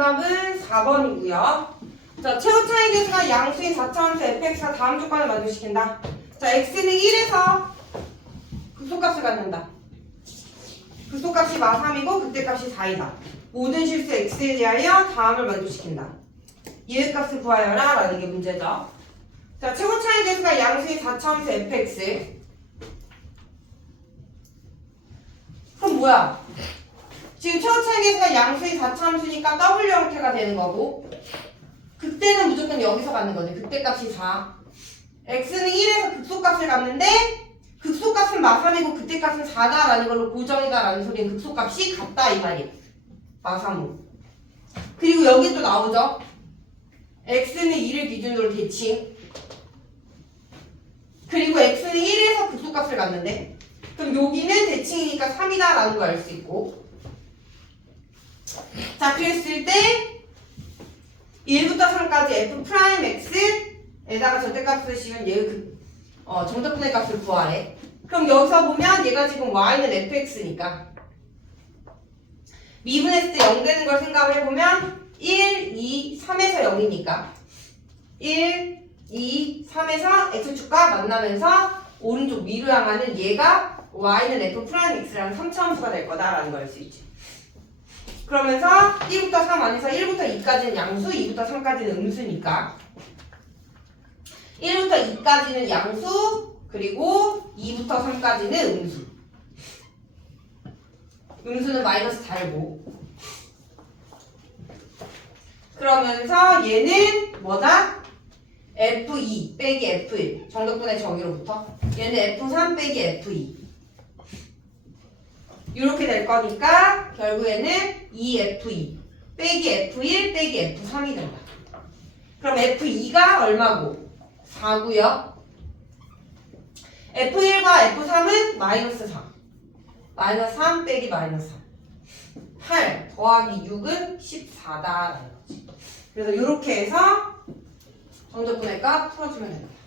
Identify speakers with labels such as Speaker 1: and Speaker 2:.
Speaker 1: 정답은 4번이고요. 자, 최고 차이 계수가 양수인 4차원에서 fx가 다음 조건을 만족시킨다. 자, x는 1에서 극소값을 갖는다. 극소값이 마 3이고 극대값이 4이다. 모든 실수 x에 대하여 다음을 만족시킨다. 이해값을 구하여라 라는 게 문제죠. 자, 최고 차이 계수가 양수인 4차원에서 fx. 그럼 뭐야? 지금 차이 계수가 양수인 4차함수니까 W 형태가 되는 거고 그때는 무조건 여기서 갖는 거지. 그때 값이 4. x는 1에서 극소값을 갖는데 극소값은 마3이고 그때 값은 4다라는 걸로 고정이다라는 소리는 극소값이 같다 이 말이에요. 마3으로. 그리고 여기 또 나오죠. x는 2를 기준으로 대칭. 그리고 x는 1에서 극소값을 갖는데 그럼 여기는 대칭이니까 3이다라는 걸 알 수 있고 자 그랬을 때 1부터 3까지 f 프라임 x에다가 절대값을 쓰시면 얘 그, 어, 정적분의 값을 구하래. 그럼 여기서 보면 얘가 지금 y는 fx니까. 미분했을 때 0 되는 걸 생각을 해보면 1, 2, 3에서 0이니까. 1, 2, 3에서 x축과 만나면서 오른쪽 위로 향하는 얘가 y는 f 프라임 x라는 3차함수가 될 거다라는 걸 알 수 있지. 그러면서 1부터 3 안에서 1부터 2까지는 양수, 2부터 3까지는 음수니까. 1부터 2까지는 양수, 그리고 2부터 3까지는 음수. 음수는 마이너스 달고 그러면서 얘는 뭐다? F2 빼기 F1 정덕분의 정의로부터. 얘는 F3 빼기 F2 이렇게 될 거니까 결국에는 2F2 빼기 F1 빼기 F3이 된다. 그럼 F2가 얼마고? 4고요. F1과 F3은 마이너스 3. 마이너스 3 빼기 마이너스 3. 8 더하기 6은 14다라는 거지. 그래서 이렇게 해서 정적분의 값 풀어주면 됩니다.